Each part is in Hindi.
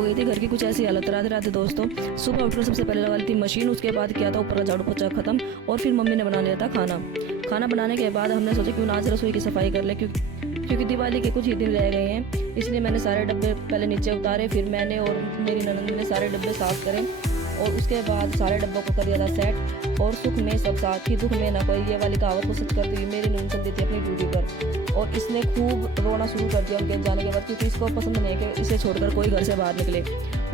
हो गई थी घर की कुछ ऐसी हालत। राधे राधे दोस्तों। सुबह उठकर सबसे पहले लगा ली थी मशीन, उसके बाद किया था ऊपर का झाड़ू पोछा खत्म, और फिर मम्मी ने बना लिया था खाना। खाना बनाने के बाद हमने सोचा क्यों ना आज रसोई की सफाई कर ले, क्योंकि दिवाली के कुछ ही दिन रह गए हैं। इसलिए मैंने सारे डब्बे पहले नीचे उतारे, फिर मैंने और मेरी ननद ने सारे डब्बे साफ करे, और उसके बाद सारे डब्बों को कर दिया था सेट। और सुख में सब साथ ही दुख में ना कोई, ये वाली कहावत को सच करती हुई मेरी ननद चल दी थी अपनी ड्यूटी पर, और इसने खूब रोना शुरू कर दिया उनके जाने के बाद, क्योंकि इसको पसंद नहीं है कि इसे छोड़कर कोई घर से बाहर निकले।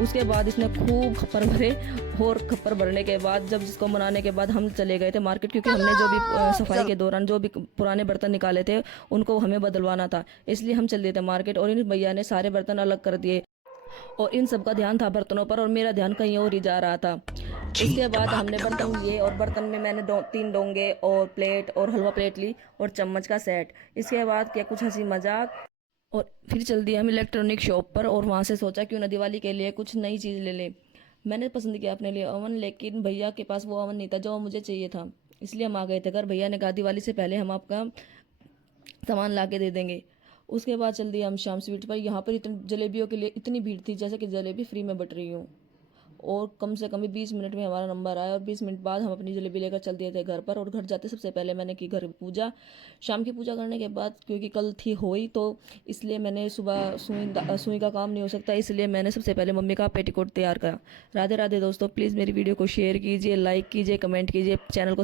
उसके बाद इसने खूब खप्पर भरे, और खप्पर भरने के बाद जब जिसको मनाने के बाद हम चले गए थे मार्केट, क्योंकि हमने जो भी सफाई के दौरान जो भी पुराने बर्तन निकाले थे उनको हमें बदलवाना था, इसलिए हम चल दिए थे मार्केट। और इन भैया ने सारे बर्तन अलग कर दिए, और इन सब का ध्यान था बर्तनों पर, और मेरा ध्यान कहीं और ही जा रहा था। इसके बाद हमने बर्तन लिए, और बर्तन में मैंने 3 डोंगे और प्लेट और हलवा प्लेट ली, और चम्मच का सेट। इसके बाद किया कुछ हंसी मजाक, और फिर चल दिया हम इलेक्ट्रॉनिक शॉप पर, और वहाँ से सोचा क्यों ना दिवाली के लिए कुछ नई चीज़ ले ले। मैंने पसंद किया अपने लिए ओवन, लेकिन भैया के पास वो ओवन नहीं था जो मुझे चाहिए था, इसलिए हम आ गए थे घर। भैया ने कहा दिवाली से पहले हम आपका सामान ला के दे देंगे। उसके बाद चल दिया हम शाम स्वीट पर। यहाँ पर इतनी जलेबियों के लिए इतनी भीड़ थी जैसे कि जलेबी फ्री में बट रही हूँ, और कम से कम भी 20 मिनट में हमारा नंबर आया, और 20 मिनट बाद हम अपनी जलेबी लेकर चल दिए थे घर पर। और घर जाते सबसे पहले मैंने की घर पूजा। शाम की पूजा करने के बाद, क्योंकि कल थी होई, तो इसलिए मैंने सुबह सुई का काम नहीं हो सकता, इसलिए मैंने सबसे पहले मम्मी का पेटीकोट तैयार करा। राधे राधे दोस्तों। प्लीज़ मेरी वीडियो को शेयर कीजिए, लाइक कीजिए, कमेंट कीजिए, चैनल को